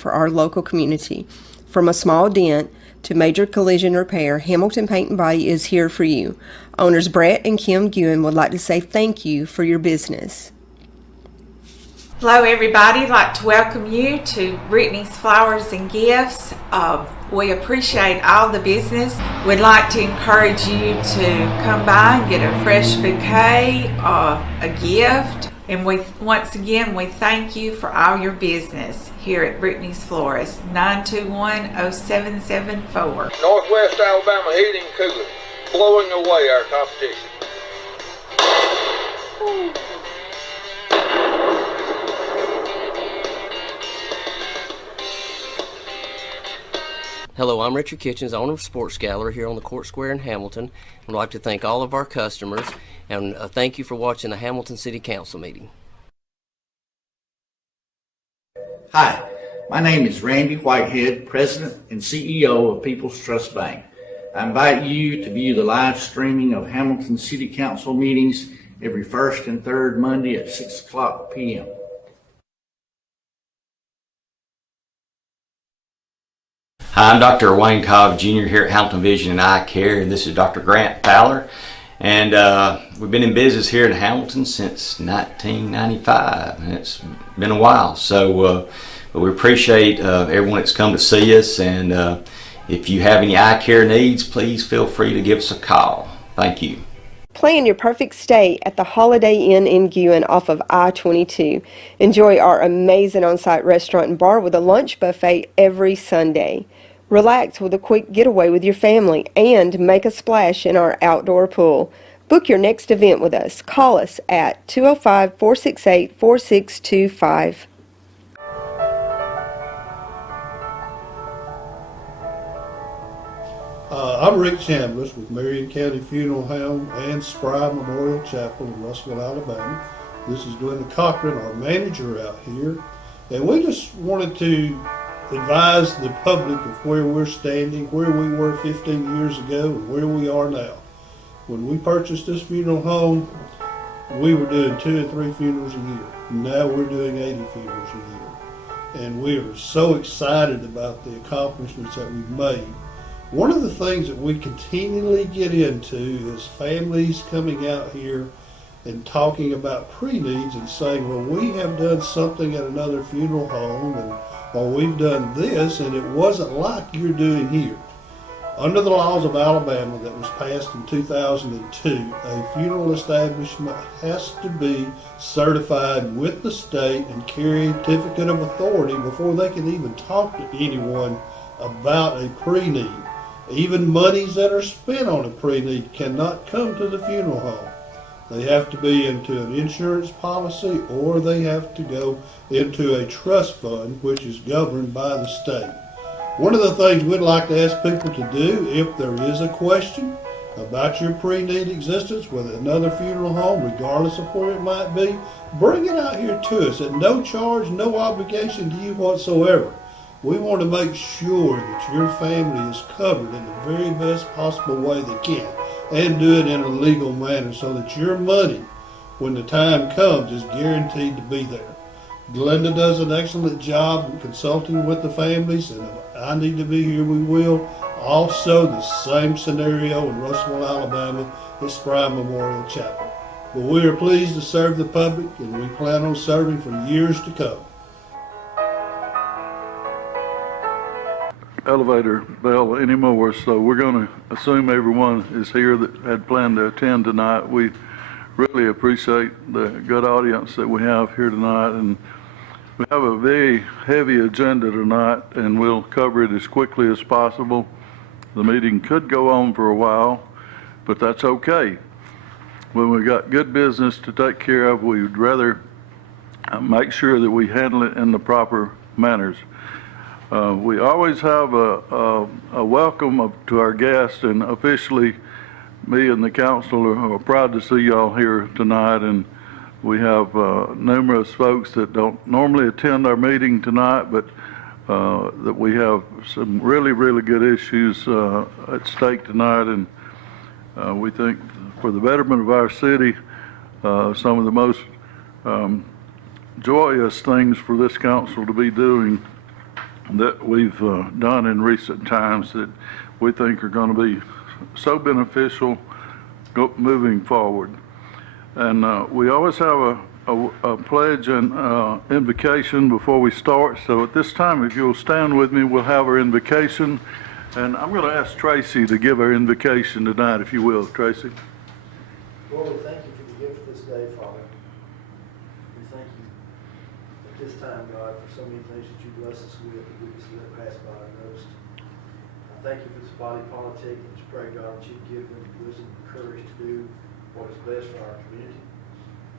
for our local community. From a small dent to major collision repair, Hamilton Paint and Body is here for you. Owners Brett and Kim Guin would like to say thank you for your business. Hello everybody, I'd like to welcome you to Brittany's Flowers and Gifts. We appreciate all the business. We'd like to encourage you to come by and get a fresh bouquet, a gift. And once again, we thank you for all your business here at Brittany's Florist, 921-0774. Northwest Alabama Heating and Cooling, blowing away our competition. Hello, I'm Richard Kitchens, owner of Sports Gallery here on the Court Square in Hamilton. I'd like to thank all of our customers and thank you for watching the Hamilton City Council meeting. Hi, my name is Randy Whitehead, President and CEO of People's Trust Bank. I invite you to view the live streaming of Hamilton City Council meetings every first and third Monday at 6:00 p.m. Hi, I'm Dr. Wayne Cobb Jr. here at Hamilton Vision and Eye Care, and this is Dr. Grant Fowler. And we've been in business here in Hamilton since 1995, and it's been a while. So but we appreciate everyone that's come to see us, and if you have any eye care needs, please feel free to give us a call. Thank you. Plan your perfect stay at the Holiday Inn in Guin off of I-22. Enjoy our amazing on-site restaurant and bar with a lunch buffet every Sunday. Relax with a quick getaway with your family and make a splash in our outdoor pool. Book your next event with us. Call us at 205-468-4625. I'm Rick Chambliss with Marion County Funeral Home and Spry Memorial Chapel in Russellville, Alabama. This is Glenda Cochran, our manager out here, and we just wanted to advise the public of where we're standing, where we were 15 years ago, and where we are now. When we purchased this funeral home, we were doing 2 and 3 funerals a year. Now we're doing 80 funerals a year. And we are so excited about the accomplishments that we've made. One of the things that we continually get into is families coming out here and talking about pre-needs and saying, well, we have done something at another funeral home, and or we've done this, and it wasn't like you're doing here. Under the laws of Alabama that was passed in 2002, a funeral establishment has to be certified with the state and carry a certificate of authority before they can even talk to anyone about a pre-need. Even monies that are spent on a pre-need cannot come to the funeral home. They have to be into an insurance policy, or they have to go into a trust fund, which is governed by the state. One of the things we'd like to ask people to do, if there is a question about your pre-need existence with another funeral home, regardless of where it might be, bring it out here to us at no charge, no obligation to you whatsoever. We want to make sure that your family is covered in the very best possible way they can, and do it in a legal manner so that your money, when the time comes, is guaranteed to be there. Glenda does an excellent job in consulting with the families, and if I need to be here, we will. Also, the same scenario in Russellville, Alabama, at Spry Memorial Chapel. But we are pleased to serve the public, and we plan on serving for years to come. Elevator bell anymore, so we're going to assume everyone is here that had planned to attend tonight. We really appreciate the good audience that we have here tonight, and we have a very heavy agenda tonight, and we'll cover it as quickly as possible. The meeting could go on for a while, but that's okay. When we got good business to take care of, we'd rather make sure that we handle it in the proper manners. We always have a welcome to our guests, and officially me and the council are proud to see y'all here tonight, and we have numerous folks that don't normally attend our meeting tonight, but that we have some really good issues at stake tonight, and we think for the betterment of our city, some of the most joyous things for this council to be doing that we've done in recent times that we think are going to be so beneficial moving forward. And we always have a pledge and invocation before we start. So at this time, if you'll stand with me, we'll have our invocation. And I'm going to ask Tracy to give our invocation tonight, if you will, Tracy. Lord, we thank you for the gift of this day, Father. We thank you at this time, God, for so many things that you bless us with that we just let pass by unnoticed. I thank you for this body politic, and just pray, God, that you give them wisdom and courage to do what is best for our community.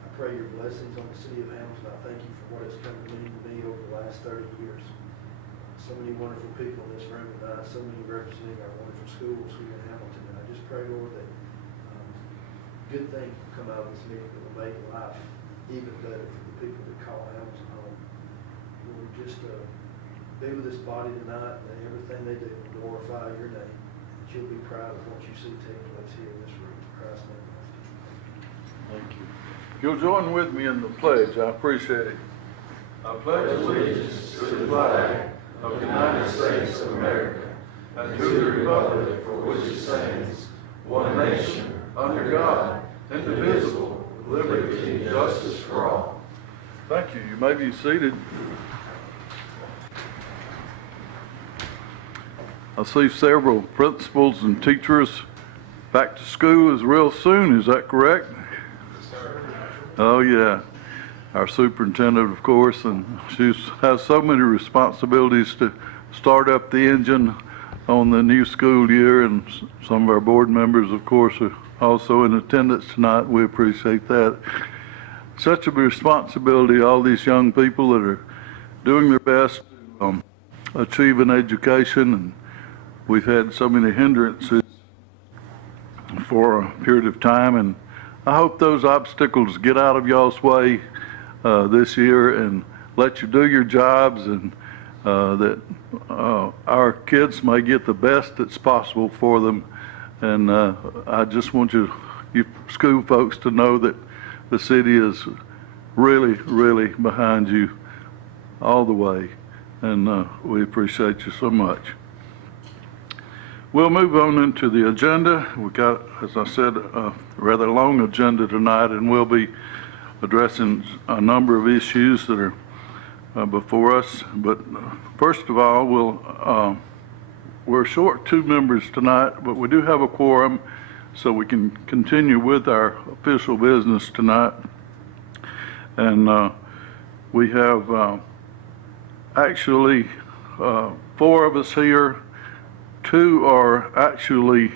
I pray your blessings on the city of Hamilton. I thank you for what has come to mean to me over the last 30 years. So many wonderful people in this room tonight, so many representing our wonderful schools here in Hamilton. And I just pray, Lord, that good things will come out of this meeting that will make life even better for the people that call Hamilton home. Lord, just be with this body tonight, and everything they do will glorify your name. That you'll be proud of what you see taking place here in this room. In Christ's name. Thank you. If you'll join with me in the pledge, I appreciate it. I pledge allegiance to the flag of the United States of America and to the republic for which it stands, one nation, under God, indivisible, with liberty and justice for all. Thank you. You may be seated. I see several principals and teachers. Back to school is real soon, is that correct? Yes, sir. Oh, yeah. Our superintendent, of course, and she has so many responsibilities to start up the engine on the new school year, and some of our board members, of course, are also in attendance tonight. We appreciate that. Such a responsibility, all these young people that are doing their best to achieve an education, and we've had so many hindrances for a period of time, and I hope those obstacles get out of y'all's way this year and let you do your jobs, and that our kids may get the best that's possible for them. And I just want you school folks to know that the city is really, really behind you all the way, and we appreciate you so much. We'll move on into the agenda. We got, as I said, a rather long agenda tonight, and we'll be addressing a number of issues that are before us. But first of all, we're short 2 members tonight, but we do have a quorum, so we can continue with our official business tonight. And we have actually 4 of us here. 2 are actually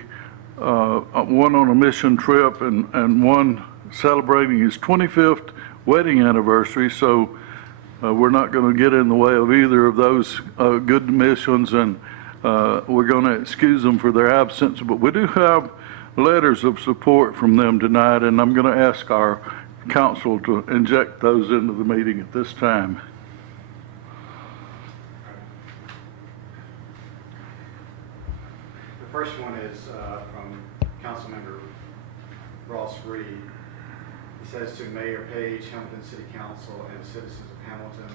one on a mission trip, and one celebrating his 25th wedding anniversary. So we're not going to get in the way of either of those good missions, and we're going to excuse them for their absence. But we do have letters of support from them tonight, and I'm going to ask our council to inject those into the meeting at this time. The first one is from Councilmember Ross Reed. He says to Mayor Page, Hamilton City Council, and citizens of Hamilton,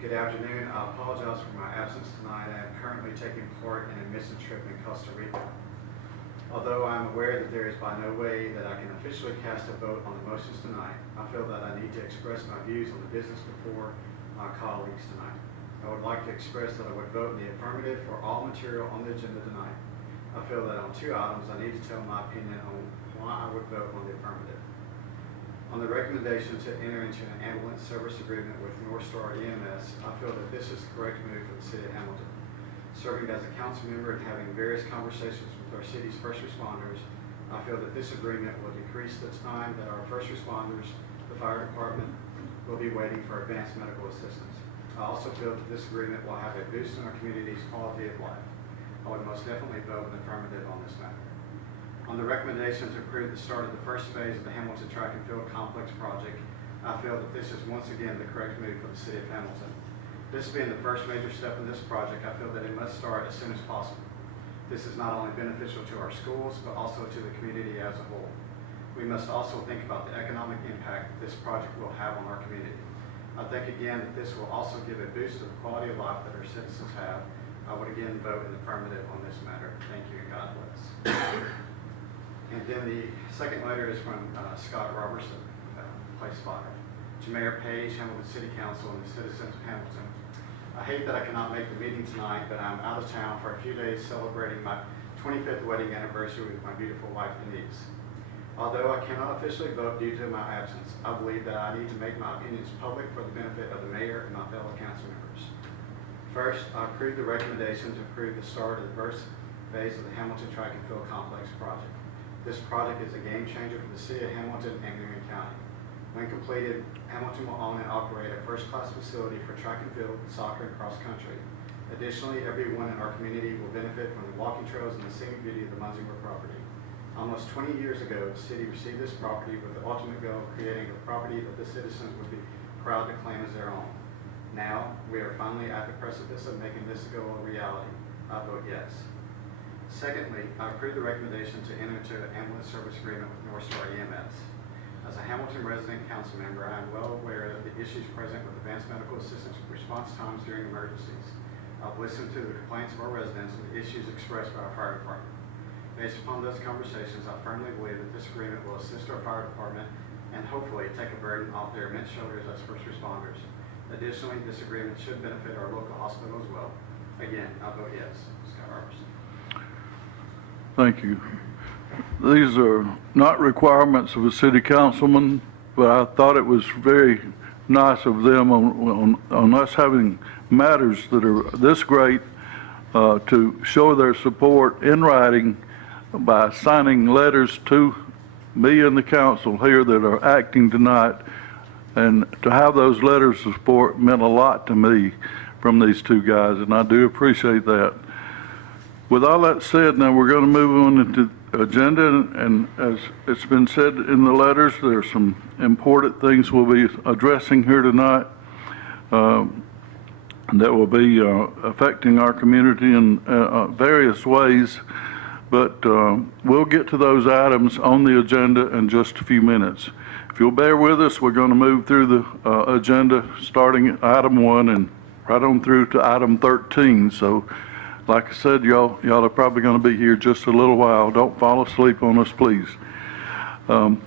good afternoon. I apologize for my absence tonight. I am currently taking part in a mission trip in Costa Rica. Although I am aware that there is by no way that I can officially cast a vote on the motions tonight, I feel that I need to express my views on the business before my colleagues tonight. I would like to express that I would vote in the affirmative for all material on the agenda tonight. I feel that on 2 items I need to tell my opinion on why I would vote on the affirmative. On the recommendation to enter into an ambulance service agreement with North Star EMS, I feel that this is the correct move for the city of Hamilton. Serving as a council member and having various conversations with our city's first responders, I feel that this agreement will decrease the time that our first responders, the fire department, will be waiting for advanced medical assistance. I also feel that this agreement will have a boost in our community's quality of life. I would most definitely vote in the affirmative on this matter. On the recommendation to approve the start of the first phase of the Hamilton Track and Field Complex project, I feel that this is once again the correct move for the city of Hamilton. This being the first major step in this project, I feel that it must start as soon as possible. This is not only beneficial to our schools, but also to the community as a whole. We must also think about the economic impact this project will have on our community. I think again that this will also give a boost to the quality of life that our citizens have. I would again vote in the affirmative on this matter. Thank you and God bless. And then the second letter is from Scott Robertson, place 5. To Mayor Page, Hamilton City Council, and the citizens of Hamilton. I hate that I cannot make the meeting tonight, but I'm out of town for a few days celebrating my 25th wedding anniversary with my beautiful wife, Denise. Although I cannot officially vote due to my absence, I believe that I need to make my opinions public for the benefit of the mayor and my fellow council members. First, I approve the recommendation to approve the start of the first phase of the Hamilton Track and Field Complex project. This project is a game changer for the city of Hamilton and Marion County. When completed, Hamilton will own and operate a first-class facility for track and field, soccer, and cross-country. Additionally, everyone in our community will benefit from the walking trails and the scenic beauty of the Munsingburg property. Almost 20 years ago, the city received this property with the ultimate goal of creating a property that the citizens would be proud to claim as their own. Now, we are finally at the precipice of making this goal a reality. I vote yes. Secondly, I approve the recommendation to enter into an ambulance service agreement with North Star EMS. As a Hamilton resident council member, I am well aware of the issues present with advanced medical assistance response times during emergencies. I've listened to the complaints of our residents and the issues expressed by our fire department. Based upon those conversations, I firmly believe that this agreement will assist our fire department and hopefully take a burden off their immense shoulders as first responders. Additionally, this agreement should benefit our local hospital as well. Again, I vote yes. Scott Robertson. Thank you. These are not requirements of a city councilman, but I thought it was very nice of them on us having matters that are this great to show their support in writing by signing letters to me and the council here that are acting tonight. And to have those letters of support meant a lot to me from these two guys, and I do appreciate that. With all that said, now we're going to move on into agenda, and as it's been said in the letters, there are some important things we'll be addressing here tonight that will be affecting our community in various ways, but we'll get to those items on the agenda in just a few minutes. If you'll bear with us, we're going to move through the agenda starting at item 1 and right on through to item 13. So like I said, y'all are probably going to be here just a little while. Don't fall asleep on us, please. Item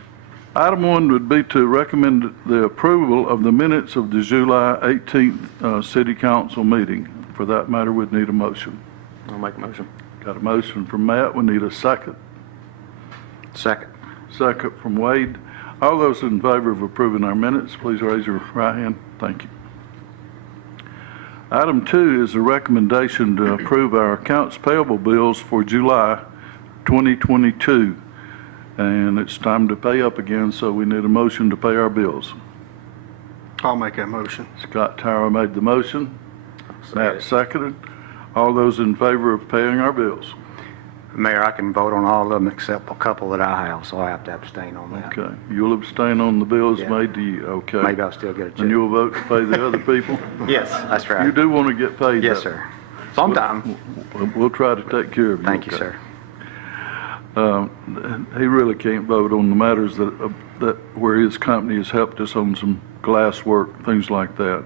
1 would be to recommend the approval of the minutes of the July 18th City Council meeting. For that matter, we'd need a motion. I'll make a motion. Got a motion from Matt. We need a second. Second. Second from Wade. All those in favor of approving our minutes, please raise your right hand. Thank you. Item 2 is a recommendation to approve our accounts payable bills for July 2022. And it's time to pay up again, so we need a motion to pay our bills. I'll make that motion. Scott Tower made the motion. Matt seconded. All those in favor of paying our bills? Mayor, I can vote on all of them except a couple that I have, so I have to abstain on that. Okay. You'll abstain on the bills Yeah. made to you. Okay. Maybe I'll still get a check. And you'll vote to pay the other people? Yes, that's right. You do want to get paid? Yes, though. sir. Sometime. We'll try to take care of you. Thank you, okay? sir. He really can't vote on the matters that where his company has helped us on some glass work, things like that.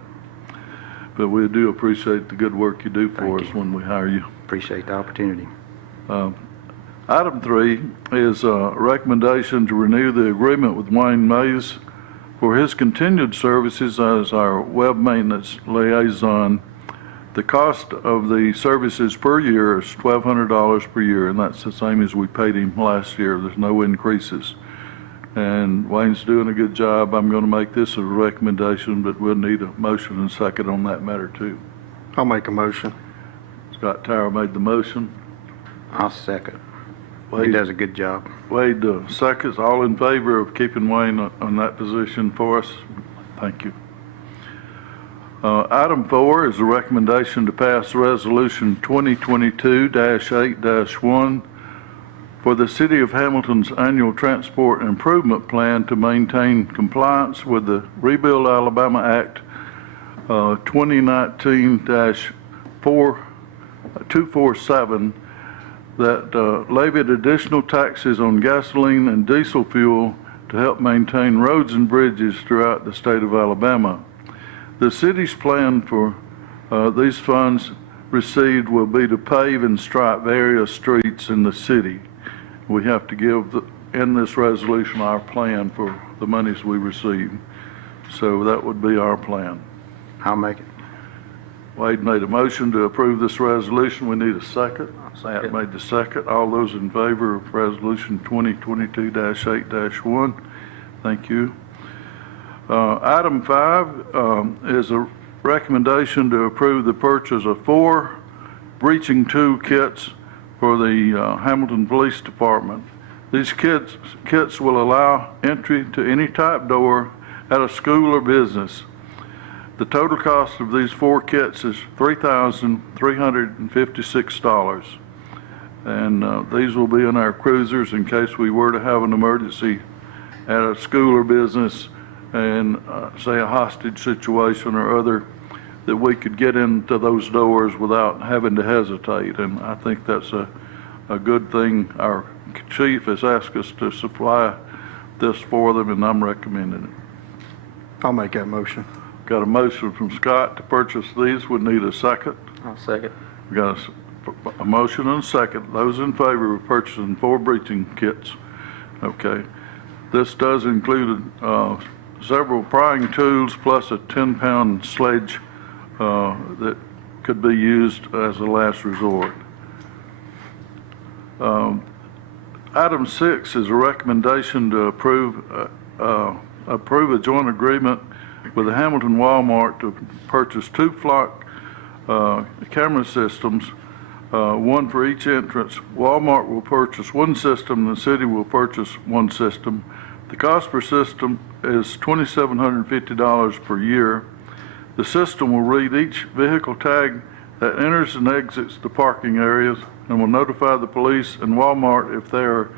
But we do appreciate the good work you do for us when we hire you. Appreciate the opportunity. Item 3 is a recommendation to renew the agreement with Wayne Mays for his continued services as our web maintenance liaison. The cost of the services per year is $1,200 per year, and that's the same as we paid him last year. There's no increases. And Wayne's doing a good job. I'm going to make this a recommendation, but we'll need a motion and second on that matter too. I'll make a motion. Scott Tower made the motion. I'll second. Wade, He does a good job. Wade seconds. All in favor of keeping Wayne on that position for us? Thank you. Item 4 is a recommendation to pass Resolution 2022-8-1 for the City of Hamilton's annual transport improvement plan to maintain compliance with the Rebuild Alabama Act 2019-247 that levied additional taxes on gasoline and diesel fuel to help maintain roads and bridges throughout the state of Alabama. The city's plan for these funds received will be to pave and stripe various streets in the city. We have to give, in this resolution, our plan for the monies we receive. So that would be our plan. I'll make it. Wade made a motion to approve this resolution. We need a second. Second. Matt made the second. All those in favor of Resolution 2022-8-1, thank you. Item 5 is a recommendation to approve the purchase of 4 breaching tool kits for the Hamilton Police Department. These kits will allow entry to any type door at a school or business. The total cost of these 4 kits is $3,356. And these will be in our cruisers in case we were to have an emergency at a school or business and say a hostage situation or other, that we could get into those doors without having to hesitate. And I think that's a good thing. Our chief has asked us to supply this for them, and I'm recommending it. I'll make that motion. Got a motion from Scott to purchase these. We need a second. I'll second. We got a motion and a second. Those in favor of purchasing 4 breaching kits. Okay. This does include several prying tools plus a 10-pound sledge that could be used as a last resort. Item 6 is a recommendation to approve a joint agreement with the Hamilton Walmart to purchase 2 flock camera systems, one for each entrance. Walmart will purchase 1 system, the city will purchase 1 system. The cost per system is $2,750 per year. The system will read each vehicle tag that enters and exits the parking areas and will notify the police and Walmart if there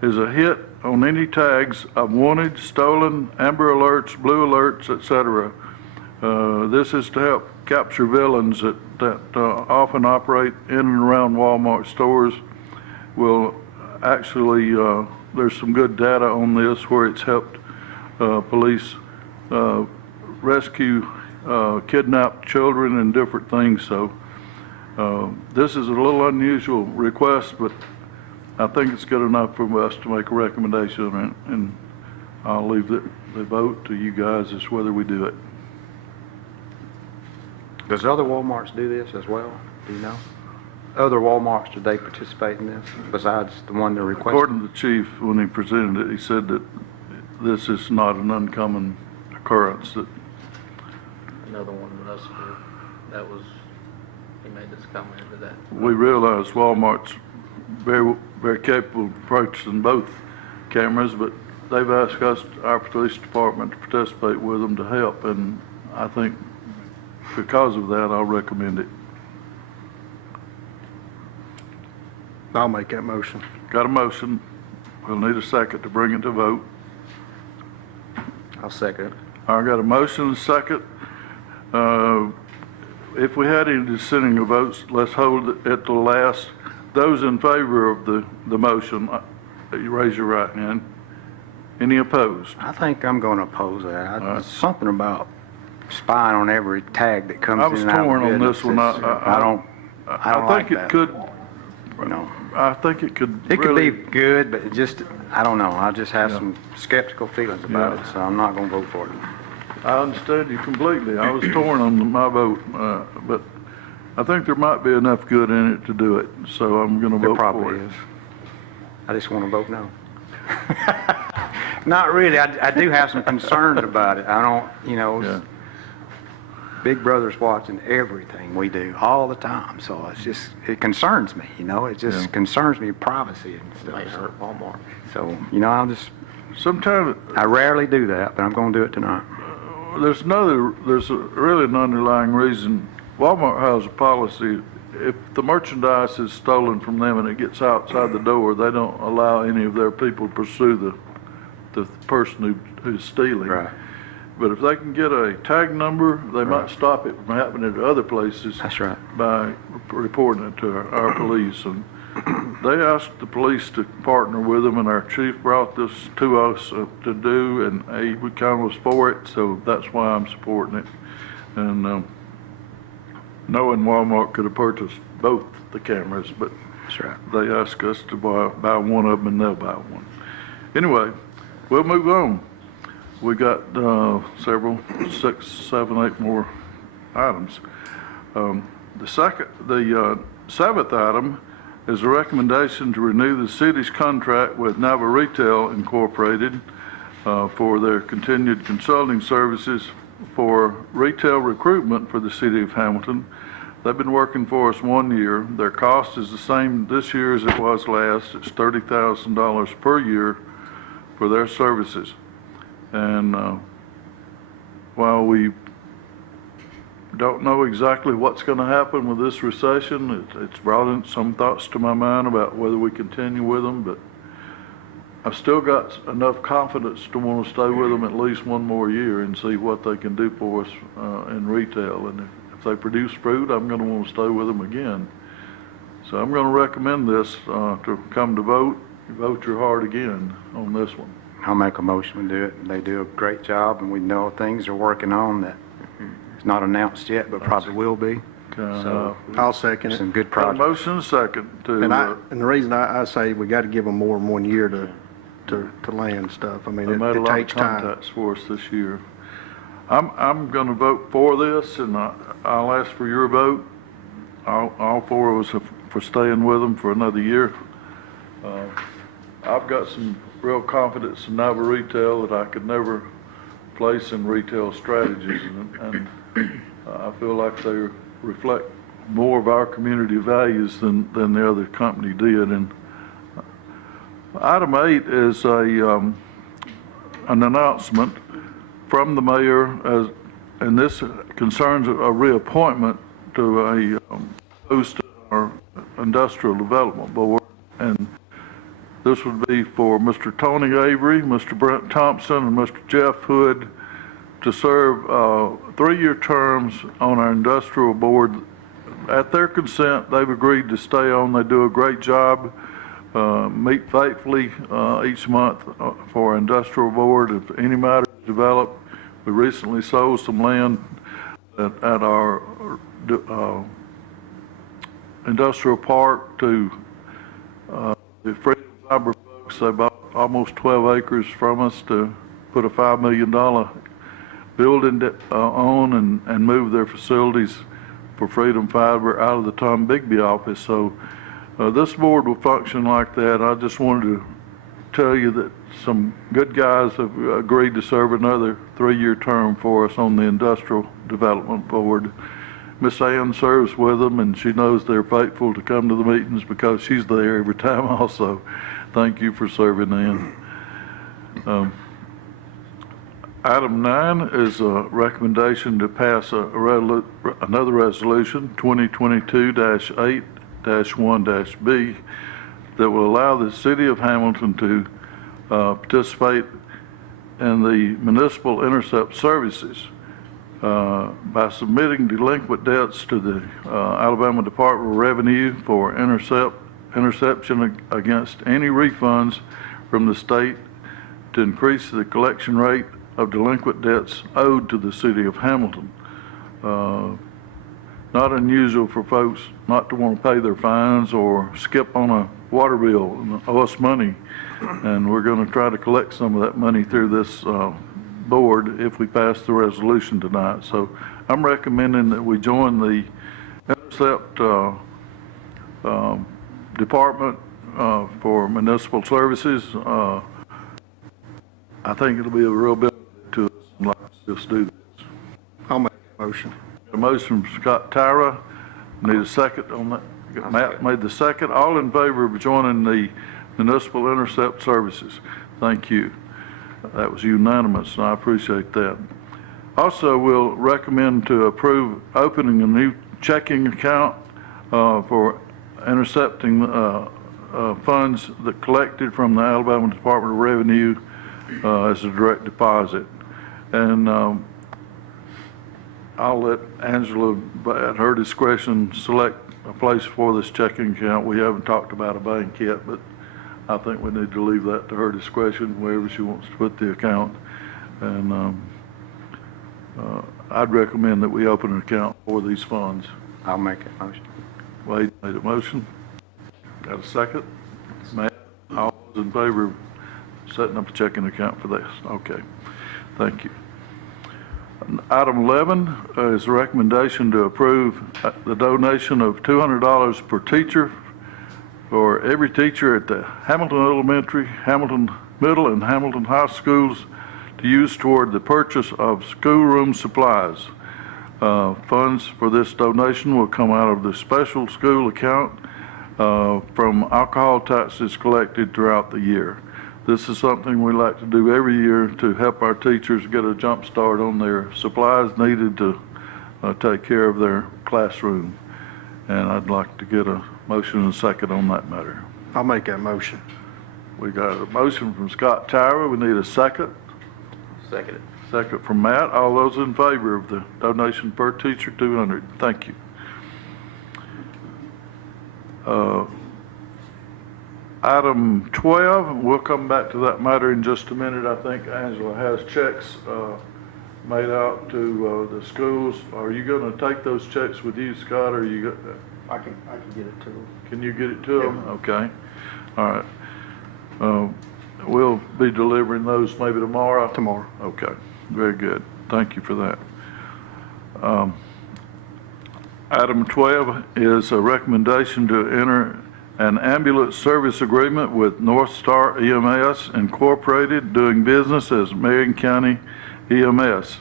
is a hit on any tags of wanted, stolen, amber alerts, blue alerts, etc. This is to help capture villains that often operate in and around Walmart stores. Will actually, there's some good data on this where it's helped police rescue kidnapped children and different things. So this is a little unusual request, but I think it's good enough for us to make a recommendation, and I'll leave the vote to you guys as whether we do it. Does other Walmarts do this as well? Do you know? Other Walmarts, do they participate in this besides the one they're requesting? According to the chief, when he presented it, he said that this is not an uncommon occurrence. That another one with us, that was, he made this comment to that. We realize Walmart's very, very capable of purchasing both cameras, but they've asked us, our police department, to participate with them to help, and I think because of that, I'll recommend it. I'll make that motion. Got a motion. We'll need a second to bring it to vote. I'll second it. I got a motion and a second. If we had any dissenting votes, let's hold it to last. Those in favor of the motion, you raise your right hand. Any opposed? I think I'm going to oppose that. There's something about spying on every tag that comes in and out. I was torn on this one. I don't think it could. No. I think it could. It could be good, but it just, I don't know. I just have some skeptical feelings about it, so I'm not going to vote for it. I understand you completely. I was torn on my vote, but I think there might be enough good in it to do it, so I'm going to vote for it. There probably is. I just want to vote no. Not really. I do have some concerns about it. I don't, Big Brother's watching everything we do all the time, so it concerns me, it just concerns me, privacy and stuff. Might hurt Walmart. So, I rarely do that, but I'm going to do it tonight. There's really an underlying reason. Walmart has a policy, if the merchandise is stolen from them and it gets outside the door, they don't allow any of their people to pursue the person who's stealing. Right. But if they can get a tag number, they might stop it from happening to other places. That's right. By reporting it to our police. And they asked the police to partner with them, and our chief brought this to us to do, and we kind of was for it, so that's why I'm supporting it. And knowing Walmart could have purchased both the cameras, but That's right. they asked us to buy one of them, and they'll buy one. Anyway, we'll move on. We got several, 6, 7, 8 more items. The seventh item is a recommendation to renew the city's contract with Nava Retail Incorporated for their continued consulting services for retail recruitment for the city of Hamilton. They've been working for us 1 year. Their cost is the same this year as it was last. It's $30,000 per year for their services. And while we don't know exactly what's going to happen with this recession, it's brought in some thoughts to my mind about whether we continue with them, but I've still got enough confidence to want to stay with them at least 1 more year and see what they can do for us in retail. And if they produce fruit, I'm going to want to stay with them again. So I'm going to recommend this to come to vote. Vote your heart again on this one. I'll make a motion to do it. They do a great job, and we know things are working on that it's not announced yet, but probably will be. So I'll second it. some good Got a projects. motion second to. And the reason I say we got to give them more than 1 year to land stuff. I mean, They made a it lot of takes time. contacts for us this year. I'm going to vote for this, and I'll ask for your vote. All 4 of us for staying with them for another year. I've got some real confidence in Nava Retail that I could never place in retail strategies, and I feel like they reflect more of our community values than the other company did. And item 8 is an announcement from the mayor, and this concerns a reappointment to a post in our Industrial Development Board. And this would be for Mr. Tony Avery, Mr. Brent Thompson, and Mr. Jeff Hood to serve 3-year terms on our industrial board. At their consent, they've agreed to stay on. They do a great job, meet faithfully each month for our industrial board. If any matters develop, we recently sold some land at our industrial park to the Freedom Fiber folks. They bought almost 12 acres from us to put a $5 million building on and move their facilities for Freedom Fiber out of the Tom Bigby office. So this board will function like that. I just wanted to tell you that some good guys have agreed to serve another 3-year term for us on the Industrial Development Board. Miss Ann serves with them, and she knows they're faithful to come to the meetings because she's there every time also. Thank you for serving, Ann. Item 9 is a recommendation to pass another resolution, 2022-8-1-B, that will allow the City of Hamilton to participate in the municipal intercept services by submitting delinquent debts to the Alabama Department of Revenue for interception against any refunds from the state to increase the collection rate of delinquent debts owed to the City of Hamilton. Not unusual for folks not to want to pay their fines or skip on a water bill and owe us money, and we're going to try to collect some of that money through this board if we pass the resolution tonight. So I'm recommending that we join the Intercept Department for Municipal Services. I think it'll be a real benefit to us and like us do this. I'll make a motion. A motion from Scott Tyra. Need a second on that. Matt made the second. All in favor of joining the Municipal Intercept Services? Thank you. That was unanimous, and I appreciate that. Also, we'll recommend to approve opening a new checking account for intercepting funds that collected from the Alabama Department of Revenue as a direct deposit. And I'll let Angela, at her discretion, select a place for this checking account. We haven't talked about a bank yet, but I think we need to leave that to her discretion, wherever she wants to put the account. And I'd recommend that we open an account for these funds. I'll make that motion. Wade made a motion. Got a second? Matt, all those in favor of setting up a checking account for this? Okay, thank you. Item 11 is a recommendation to approve the donation of $200 per teacher for every teacher at the Hamilton Elementary, Hamilton Middle, and Hamilton High Schools to use toward the purchase of schoolroom supplies. Funds for this donation will come out of the special school account from alcohol taxes collected throughout the year. This is something we like to do every year to help our teachers get a jump start on their supplies needed to take care of their classroom. And I'd like to get a motion and a second on that matter. I'll make that motion. We got a motion from Scott Tyra. We need a second. Second. Second from Matt. All those in favor of the donation per teacher, 200. Thank you. Item 12, we'll come back to that matter in just a minute. I think Angela has checks made out to the schools. Are you going to take those checks with you, Scott, or you got? I can get it to them. Can you get it to them? Okay. All right. We'll be delivering those maybe tomorrow? Tomorrow. Okay. Very good. Thank you for that. Item 12 is a recommendation to enter an ambulance service agreement with North Star EMS Incorporated, doing business as Marion County EMS.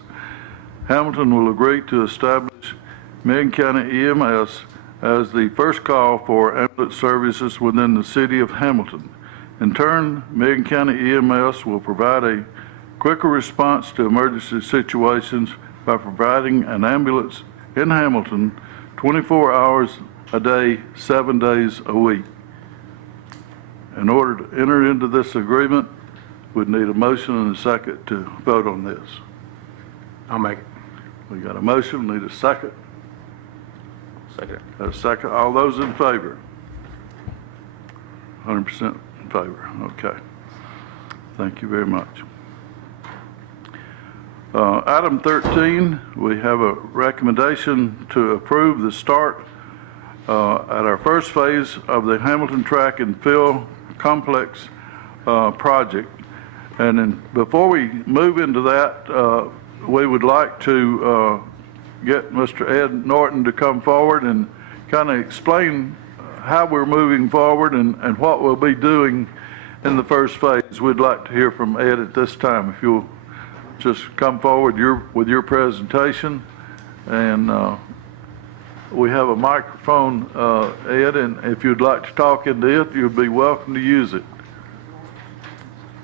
Hamilton will agree to establish Marion County EMS as the first call for ambulance services within the city of Hamilton. In turn, Marion County EMS will provide a quicker response to emergency situations by providing an ambulance in Hamilton 24 hours a day, 7 days a week. In order to enter into this agreement, we'd need a motion and a second to vote on this. I'll make it. We got a motion, need a second. Second. Got a second. All those in favor? 100% in favor. Okay. Thank you very much. Item 13, we have a recommendation to approve the start at our first phase of the Hamilton Track and Field Complex project. And then before we move into that, we would like to get Mr. Ed Norton to come forward and kind of explain how we're moving forward and what we'll be doing in the first phase. We'd like to hear from Ed at this time. If you'll just come forward with your presentation. And we have a microphone, Ed, and if you'd like to talk into it, you'd be welcome to use it.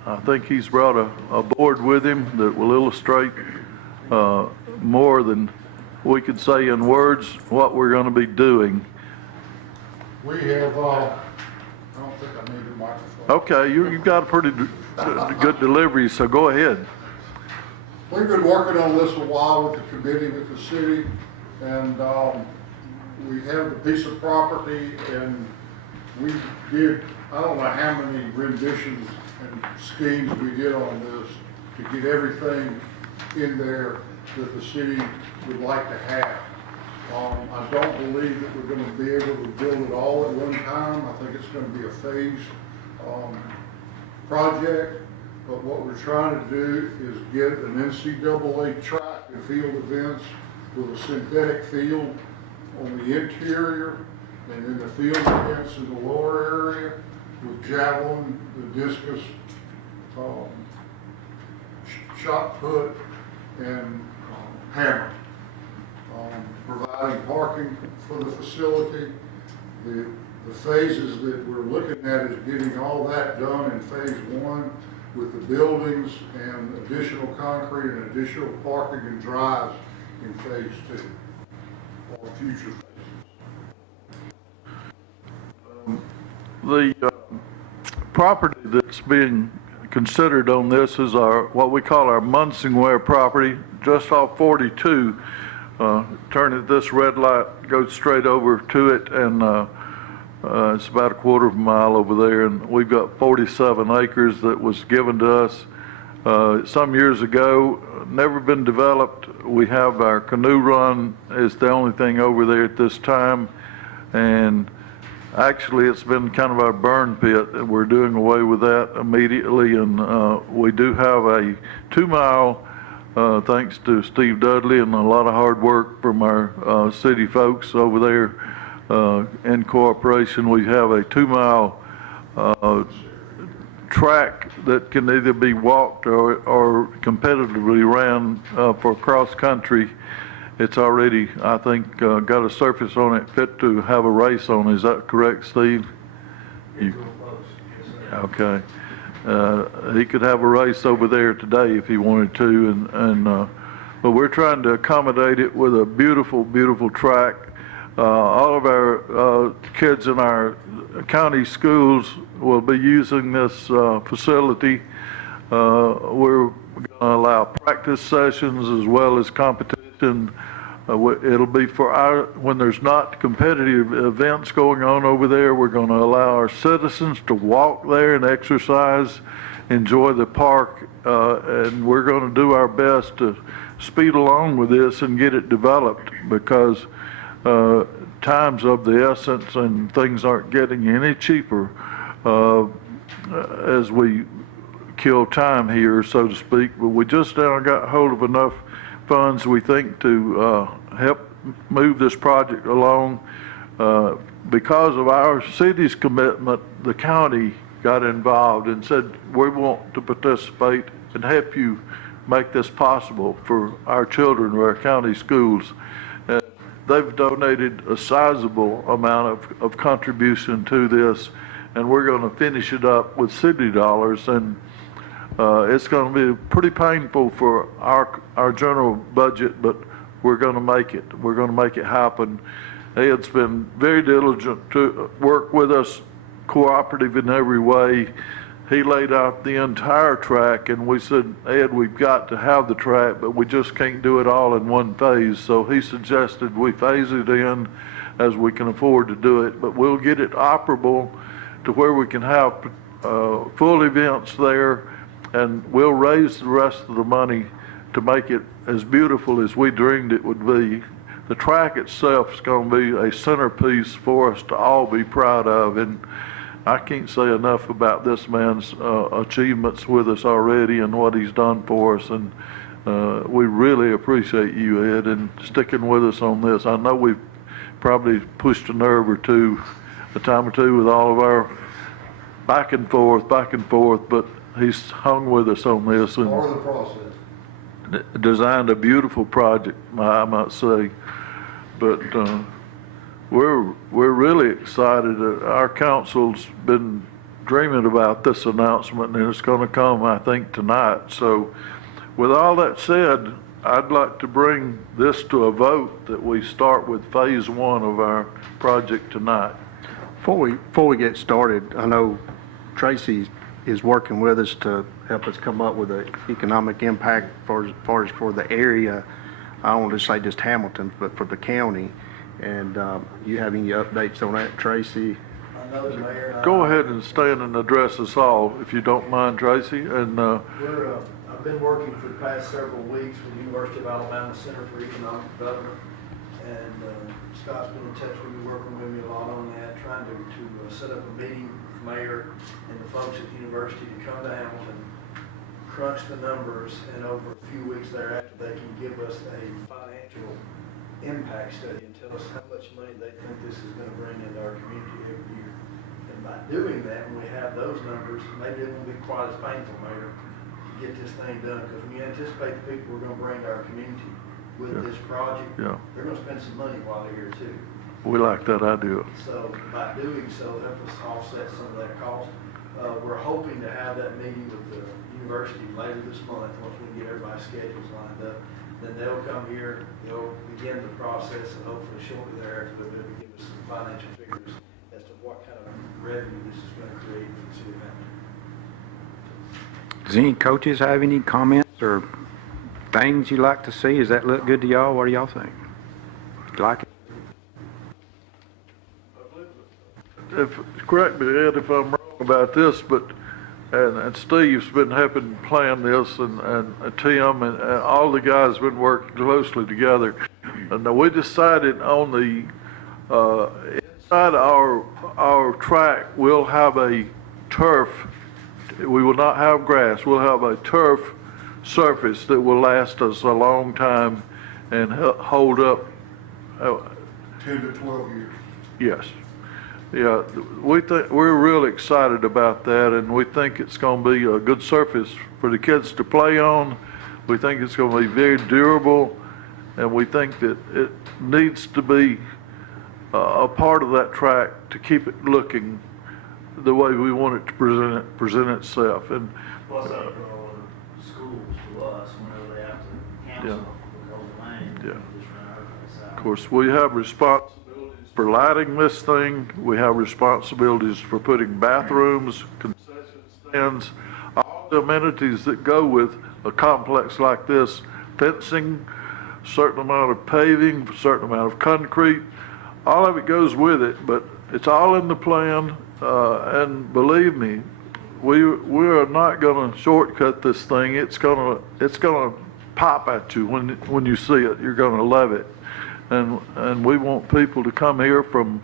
I think he's brought a board with him that will illustrate more than we could say in words what we're going to be doing. We have, I don't think I need a microphone. Okay, you've got a pretty good delivery, so go ahead. We've been working on this a while with the committee, with the city, and we have the piece of property, and we did, I don't know how many renditions and schemes we did on this to get everything in there that the city would like to have. I don't believe that we're going to be able to build it all at one time. I think it's going to be a phased project. But what we're trying to do is get an NCAA track and field events with a synthetic field on the interior, and then the field events in the lower area with javelin, the discus, shot put, and hammer. Providing parking for the facility. The phases that we're looking at is getting all that done in phase 1 with the buildings and additional concrete and additional parking and drives in phase 2 or future phases. The property that's being considered on this is what we call our Munsingware property, just off 42. Turn at this red light, go straight over to it, and it's about a quarter of a mile over there, and we've got 47 acres that was given to us some years ago, never been developed. We have our canoe run is the only thing over there at this time. And actually, it's been kind of our burn pit, and we're doing away with that immediately. And we do have a 2-mile, thanks to Steve Dudley and a lot of hard work from our city folks over there in cooperation. We have a 2-mile track that can either be walked or competitively ran for cross country. It's already, I think, got a surface on it fit to have a race on. Is that correct, Steve? Okay. He could have a race over there today if he wanted to, but we're trying to accommodate it with a beautiful, beautiful track. All of our kids in our county schools will be using this facility. We're going to allow practice sessions as well as competition. It'll be for when there's not competitive events going on over there, we're going to allow our citizens to walk there and exercise, enjoy the park, and we're going to do our best to speed along with this and get it developed, because time's of the essence and things aren't getting any cheaper as we kill time here, so to speak. But we just now got hold of enough funds, we think, to help move this project along. Because of our city's commitment, the county got involved and said, we want to participate and help you make this possible for our children or our county schools. They've donated a sizable amount of contribution to this, and we're going to finish it up with city dollars. And it's going to be pretty painful for our general budget, but we're going to make it. We're going to make it happen. Ed's been very diligent to work with us, cooperative in every way. He laid out the entire track, and we said, Ed, we've got to have the track, but we just can't do it all in one phase. So he suggested we phase it in as we can afford to do it, but we'll get it operable to where we can have full events there, and we'll raise the rest of the money to make it as beautiful as we dreamed it would be. The track itself is going to be a centerpiece for us to all be proud of, and I can't say enough about this man's achievements with us already and what he's done for us, and we really appreciate you, Ed, and sticking with us on this. I know we've probably pushed a nerve or two, a time or two, with all of our back and forth, but he's hung with us on this and Part of the process. Designed a beautiful project, I might say. But we're really excited. Our council's been dreaming about this announcement, and it's going to come, I think, tonight. So with all that said, I'd like to bring this to a vote that we start with phase 1 of our project tonight. Before we get started, I know Tracy is working with us to help us come up with an economic impact for the area. I don't want to say just Hamilton, but for the county. And you have any updates on that, Tracy? I know the mayor. Go ahead and stand and address us all, if you don't mind, Tracy. And I've been working for the past several weeks with the University of Alabama Center for Economic Development, and Scott's been in touch with me, working with me a lot on that, trying to set up a meeting with the mayor and the folks at the university to come to Hamilton, crunch the numbers, and over a few weeks thereafter they can give us a financial impact study and tell us how much money they think this is going to bring into our community every year. And by doing that, when we have those numbers, maybe it won't be quite as painful, Mayor, to get this thing done, because we anticipate the people we're going to bring to our community with this project, they're going to spend some money while they're here too. we like that idea. So by doing so, help us offset some of that cost. We're hoping to have that meeting with the university later this month, once we get everybody's schedules lined up. Then they'll come here, they'll begin the process, and hopefully shortly thereafter, they'll be able to give us some financial figures as to what kind of revenue this is going to create for the city of Hamilton. Does any coaches have any comments or things you like to see? Does that look good to y'all? What do y'all think? Do you like it? Correct me, Ed, if I'm wrong about this, but and Steve's been helping plan this, and Tim and all the guys been working closely together. And we decided on the inside our track, we'll have a turf. We will not have grass. We'll have a turf surface that will last us a long time and hold up. 10 to 12 years. Yes. Yeah, we're really excited about that, and we think it's going to be a good surface for the kids to play on. We think it's going to be very durable, and we think that it needs to be a part of that track to keep it looking the way we want it to present itself. And plus, that'll draw schools to us whenever they have to cancel because of rain. Yeah. Of course, we have responsibilities for lighting this thing. We have responsibilities for putting bathrooms, concession stands, all the amenities that go with a complex like this, fencing, certain amount of paving, certain amount of concrete, all of it goes with it, but it's all in the plan, and believe me, we are not going to shortcut this thing. It's gonna pop at you when you see it. You're going to love it. And we want people to come here from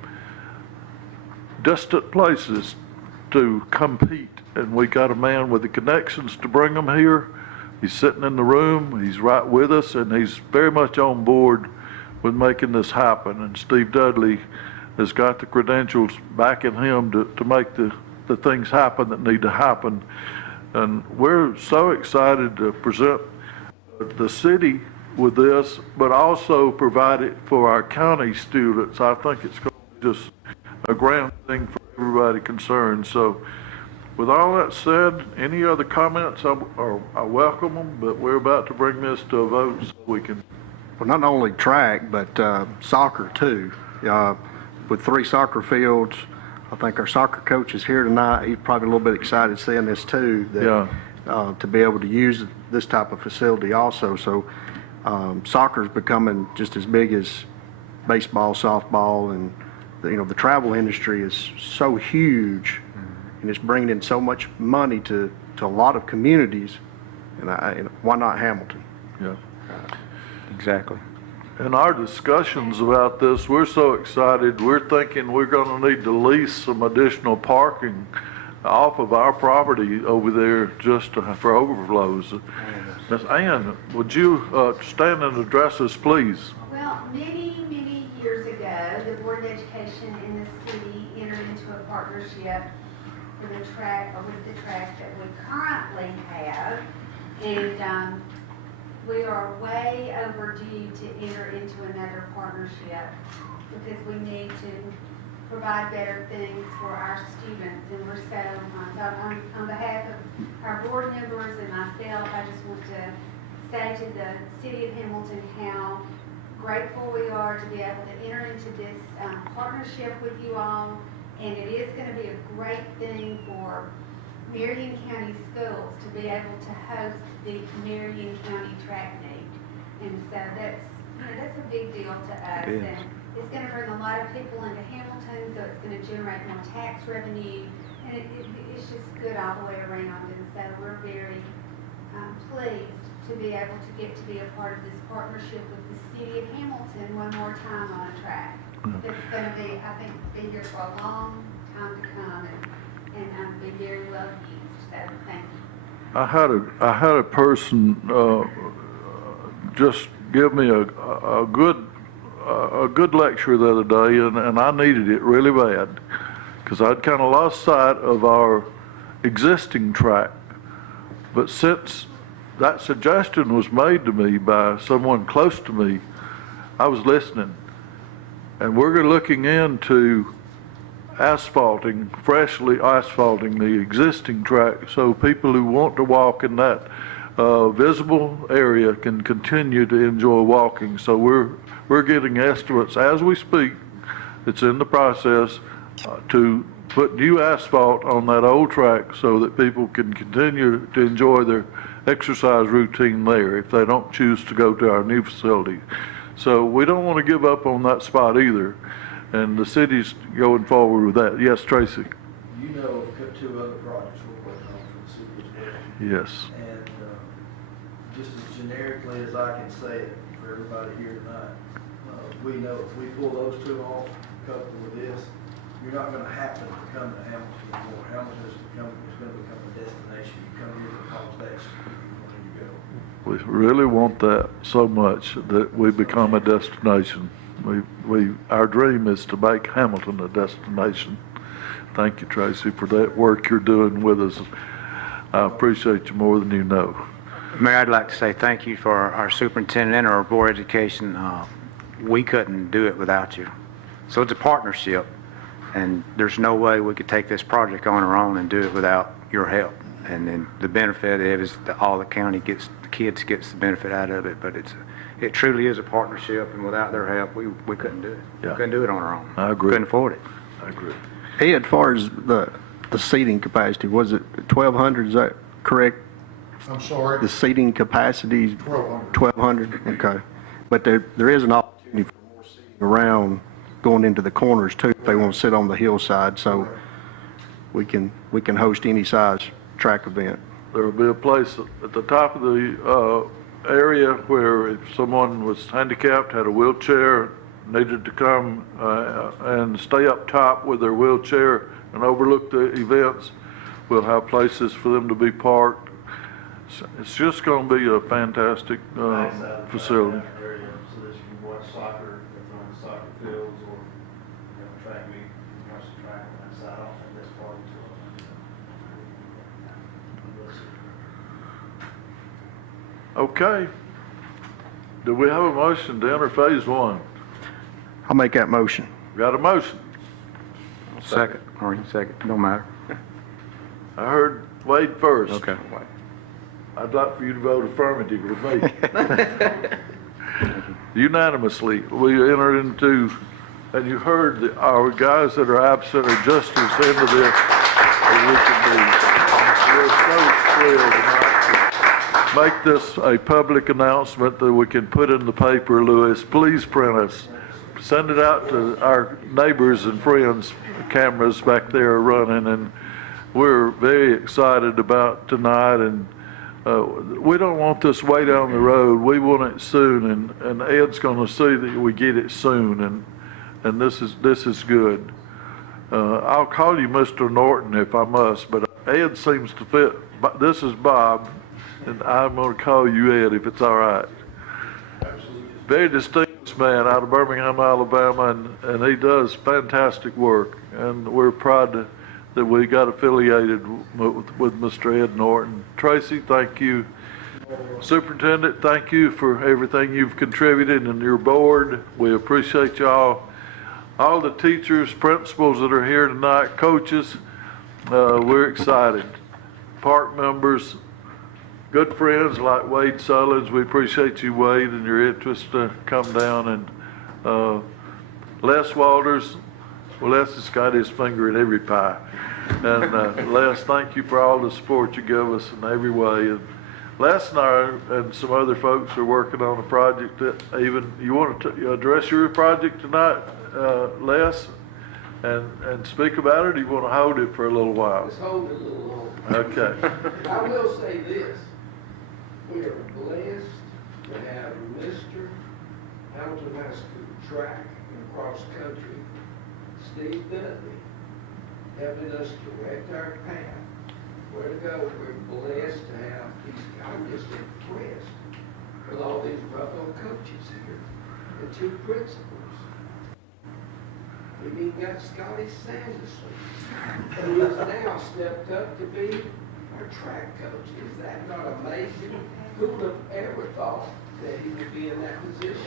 distant places to compete. And we got a man with the connections to bring them here. He's sitting in the room. He's right with us, and he's very much on board with making this happen. And Steve Dudley has got the credentials backing him to make the things happen that need to happen. And we're so excited to present the city with this, but also provide it for our county students. I think it's going to be just a grand thing for everybody concerned. So with all that said, any other comments, I welcome them, but we're about to bring this to a vote so we can. Well, not only track, but soccer too. With 3 soccer fields, I think our soccer coach is here tonight. He's probably a little bit excited seeing this too, that, to be able to use this type of facility also. So soccer is becoming just as big as baseball, softball, and the travel industry is so huge, and it's bringing in so much money to a lot of communities. And why not Hamilton? Yeah, exactly. In our discussions about this, we're so excited. We're thinking we're going to need to lease some additional parking off of our property over there just for overflows. Ms. Ann, would you stand and address us, please? Well, many years ago, the Board of Education in the city entered into a partnership with the track that we currently have, and we are way overdue to enter into another partnership because we need to provide better things for our students, and we're so, on behalf of our board members and myself, I just want to say to the City of Hamilton how grateful we are to be able to enter into this partnership with you all, and it is going to be a great thing for Marion County schools to be able to host the Marion County track meet, and so that's a big deal to us. And it's going to bring a lot of people into Hamilton, so it's going to generate more tax revenue, and it's just good all the way around. And so we're very pleased to be able to get to be a part of this partnership with the City of Hamilton one more time on a track. It's going to be, I think, be here for a long time to come, and be very well used. So thank you. I had a person just give me a good lecture the other day, and I needed it really bad because I'd kind of lost sight of our existing track. But since that suggestion was made to me by someone close to me, I was listening, and we're looking into freshly asphalting the existing track so people who want to walk in that visible area can continue to enjoy walking. So we're getting estimates as we speak. It's in the process to put new asphalt on that old track so that people can continue to enjoy their exercise routine there if they don't choose to go to our new facility. So we don't want to give up on that spot either, and the city's going forward with that. Yes, Tracy? You know of 2 other projects we're working on for the city as well. Yes. And just as generically as I can say it for everybody here tonight, we know if we pull those two off, coupled with this, you're not going to happen to come to Hamilton anymore. Hamilton is going to become a destination. You come here because that's where you go. We really want that so much that we become a destination. Our dream is to make Hamilton a destination. Thank you, Tracy, for that work you're doing with us. I appreciate you more than you know. Mayor, I'd like to say thank you for our superintendent and our board of education. We couldn't do it without you. So it's a partnership, and there's no way we could take this project on our own and do it without your help. And then the benefit of it is that all the county gets, the kids gets the benefit out of it. But it truly is a partnership, and without their help, we couldn't do it. Yeah. We couldn't do it on our own. I agree. Couldn't afford it. I agree. Hey, as far as the seating capacity, was it 1,200, is that correct? I'm sorry? The seating capacity, 1,200. 1,200, okay. But there is an opportunity for more seating around going into the corners too, if they want to sit on the hillside, so we can host any size track event. There will be a place at the top of the area where if someone was handicapped, had a wheelchair, needed to come and stay up top with their wheelchair and overlook the events, we'll have places for them to be parked. It's just going to be a fantastic facility. So that you can watch soccer on the soccer fields or track meet, watch the track on that side. I don't think that's part of it. Okay. Do we have a motion to enter phase one? I'll make that motion. Got a motion? Second, or second, don't matter. I heard Wade first. Okay. I'd like for you to vote affirmative with me. Unanimously, we entered into, and you heard our guys that are absent are just as into this as we can be. We're so thrilled tonight to make this a public announcement that we can put in the paper. Lewis, please print us. Send it out to our neighbors and friends. Cameras back there are running, and we're very excited about tonight. And we don't want this way down the road. We want it soon, and Ed's going to see that we get it soon, and this is good. I'll call you Mr. Norton if I must, but Ed seems to fit. This is Bob, and I'm going to call you Ed if it's all right. Absolutely. Very distinguished man out of Birmingham, Alabama, and he does fantastic work, and we're proud that we got affiliated with Mr. Ed Norton. Tracy, thank you. Superintendent, thank you for everything you've contributed, and your board. We appreciate y'all. All the teachers, principals that are here tonight, coaches, we're excited. Park members, good friends like Wade Sullins, we appreciate you, Wade, and your interest to come down. And Les Walters, well, Les has got his finger in every pie. And Les, thank you for all the support you give us in every way. And Les and I and some other folks are working on a project that even, you want to address your project tonight, Les, and speak about it, or do you want to hold it for a little while? Let's hold it a little longer. Okay. I will say this. We are blessed to have Mr. Hamilton High School track and cross country, Steve Dudley, helping us direct our path. Where to go. We're blessed to have these, I'm just impressed with all these Buffalo coaches here and two principals. We even got Scotty Sanderson, who has now stepped up to be our track coach. Is that not amazing? Who would have ever thought that he would be in that position?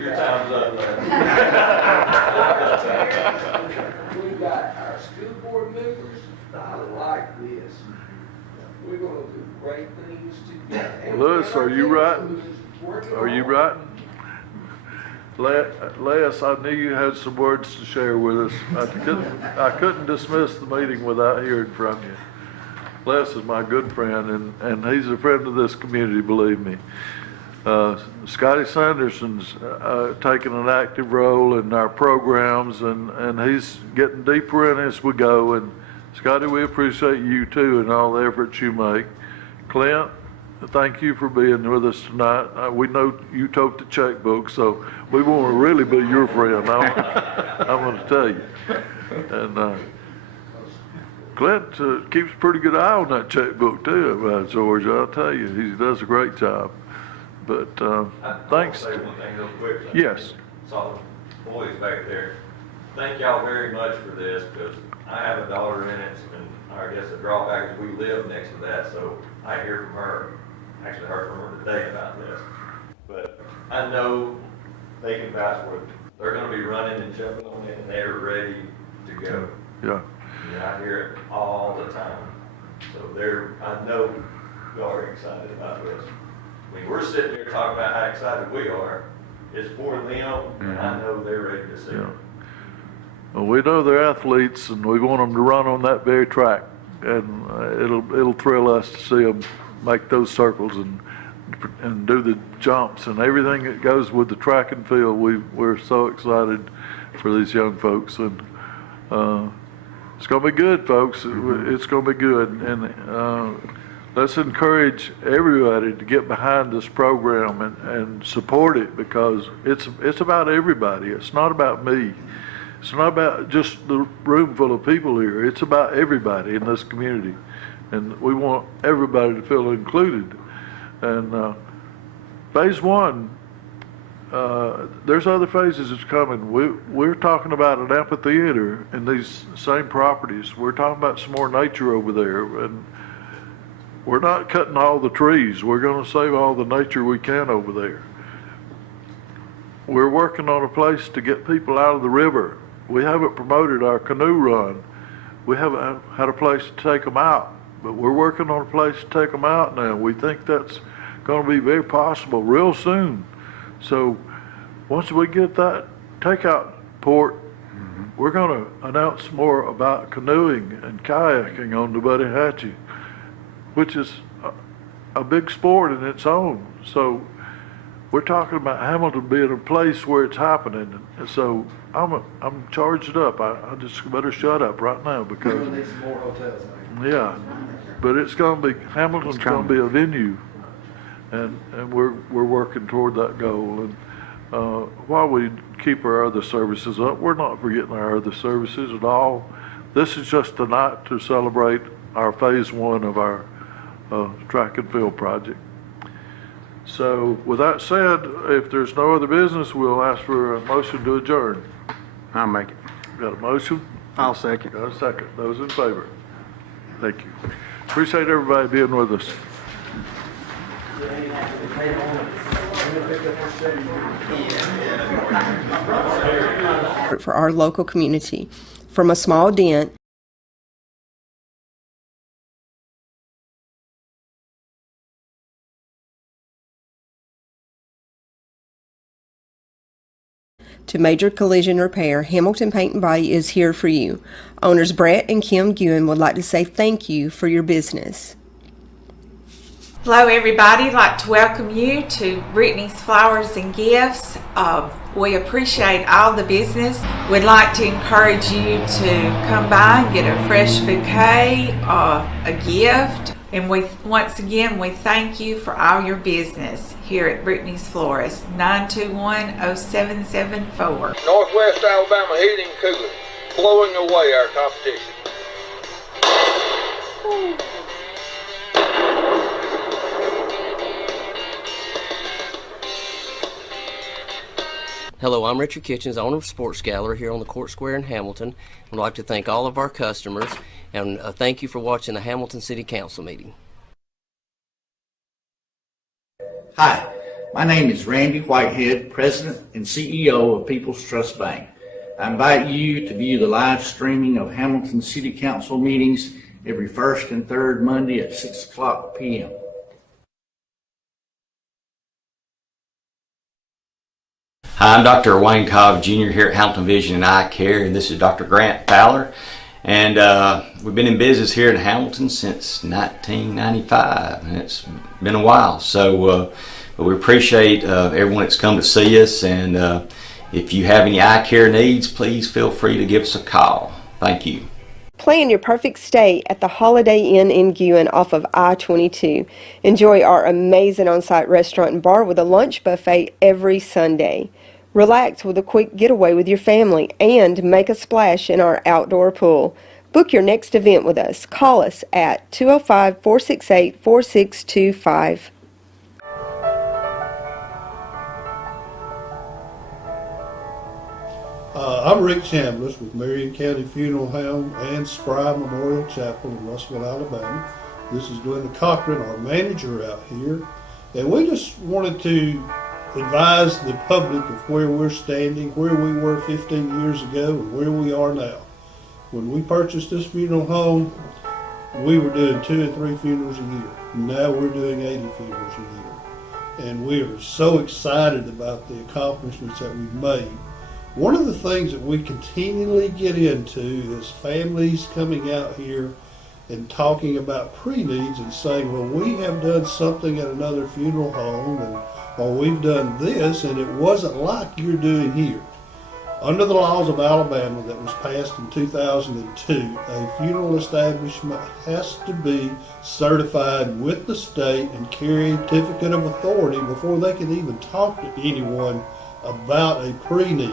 Your time's up. We've got our school board members. I like this. We're going to do great things together. Lewis, are you writing? Are you writing? Les, I knew you had some words to share with us. I couldn't dismiss the meeting without hearing from you. Les is my good friend, and he's a friend of this community, believe me. Scotty Sanderson's taking an active role in our programs, and he's getting deeper in as we go. And Scotty, we appreciate you too and all the efforts you make. Clint, thank you for being with us tonight. We know you tote the checkbook, so we want to really be your friend. I'm going to tell you. And Clint keeps a pretty good eye on that checkbook too, George. I'll tell you, he does a great job. But thanks. I want to say one thing real quick. Yes. Saw the boys back there. Thank y'all very much for this, because I have a daughter in it, and I guess the drawback is we live next to that, so I hear from her. Actually heard from her today about this. But I know they can vouch for it. They're going to be running and jumping on it, and they're ready to go. Yeah. I hear it all the time. So I know y'all are excited about this. I mean, we're sitting here talking about how excited we are. It's for them, and I know they're ready to see it. Well, we know they're athletes, and we want them to run on that very track. And it'll thrill us to see them make those circles and do the jumps and everything that goes with the track and field. We're so excited for these young folks, and it's going to be good, folks. It's going to be good, and let's encourage everybody to get behind this program and support it, because it's about everybody. It's not about me. It's not about just the room full of people here. It's about everybody in this community, and we want everybody to feel included. And phase one, there's other phases that's coming. We're talking about an amphitheater in these same properties. We're talking about some more nature over there, and we're not cutting all the trees. We're going to save all the nature we can over there. We're working on a place to get people out of the river. We haven't promoted our canoe run. We haven't had a place to take them out, but we're working on a place to take them out now. We think that's going to be very possible real soon. So once we get that takeout port, we're going to announce more about canoeing and kayaking on the Buddy Hatchie, which is a big sport in its own. So we're talking about Hamilton being a place where it's happening. And so I'm charged up. I just better shut up right now, because We're gonna need some more hotels. yeah, but it's going to be, Hamilton's going to be a venue, and we're working toward that goal. And while we keep our other services up, we're not forgetting our other services at all. This is just a night to celebrate our phase one of our track and field project. So with that said, if there's no other business, we'll ask for a motion to adjourn. I'll make it. Got a motion? I'll second. Got a second. Those in favor? Thank you. Appreciate everybody being with us. For our local community, from a small dent to major collision repair, Hamilton Paint and Body is here for you. Owners Brett and Kim Guin would like to say thank you for your business. Hello everybody, I'd like to welcome you to Brittany's Flowers and Gifts. We appreciate all the business. We'd like to encourage you to come by and get a fresh bouquet, a gift. And once again, we thank you for all your business here at Brittany's Florist, 921-0774. Northwest Alabama Heating and Cooling, blowing away our competition. Hello, I'm Richard Kitchens, owner of Sports Gallery here on the Court Square in Hamilton. I'd like to thank all of our customers, and thank you for watching the Hamilton City Council meeting. Hi, my name is Randy Whitehead, President and CEO of People's Trust Bank. I invite you to view the live streaming of Hamilton City Council meetings every first and third Monday at 6:00 p.m. Hi, I'm Dr. Wayne Cobb Jr. here at Hamilton Vision and Eye Care, and this is Dr. Grant Fowler. And we've been in business here in Hamilton since 1995, and it's been a while. So But we appreciate everyone that's come to see us, and if you have any eye care needs, please feel free to give us a call. Thank you. Plan your perfect stay at the Holiday Inn in Guin off of I-22. Enjoy our amazing on-site restaurant and bar with a lunch buffet every Sunday. Relax with a quick getaway with your family and make a splash in our outdoor pool. Book your next event with us. Call us at 205-468-4625. I'm Rick Chambliss with Marion County Funeral Home and Spry Memorial Chapel in Russellville, Alabama. This is Glenda Cochran, our manager out here, and we just wanted to advise the public of where we're standing, where we were 15 years ago, and where we are now. When we purchased this funeral home, we were doing 2 and 3 funerals a year. Now we're doing 80 funerals a year. And we are so excited about the accomplishments that we've made. One of the things that we continually get into is families coming out here and talking about pre-needs and saying, well, we have done something at another funeral home, or we've done this, and it wasn't like you're doing here. Under the laws of Alabama that was passed in 2002, a funeral establishment has to be certified with the state and carry a certificate of authority before they can even talk to anyone about a pre-need.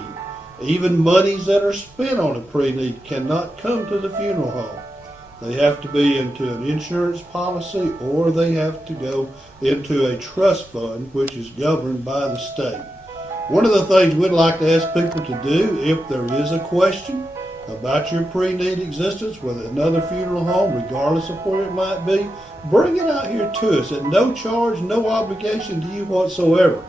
Even monies that are spent on a pre-need cannot come to the funeral home. They have to be into an insurance policy, or they have to go into a trust fund, which is governed by the state. One of the things we'd like to ask people to do, if there is a question about your pre-need existence with another funeral home, regardless of where it might be, bring it out here to us at no charge, no obligation to you whatsoever.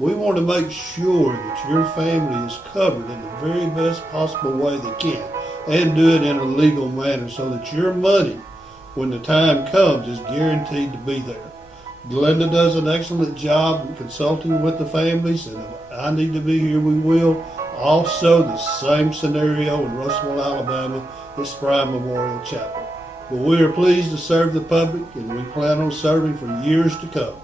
We want to make sure that your family is covered in the very best possible way they can, and do it in a legal manner so that your money, when the time comes, is guaranteed to be there. Glenda does an excellent job in consulting with the families, and if I need to be here, we will. Also, the same scenario in Russellville, Alabama, at Spry Memorial Chapel. But we are pleased to serve the public, and we plan on serving for years to come.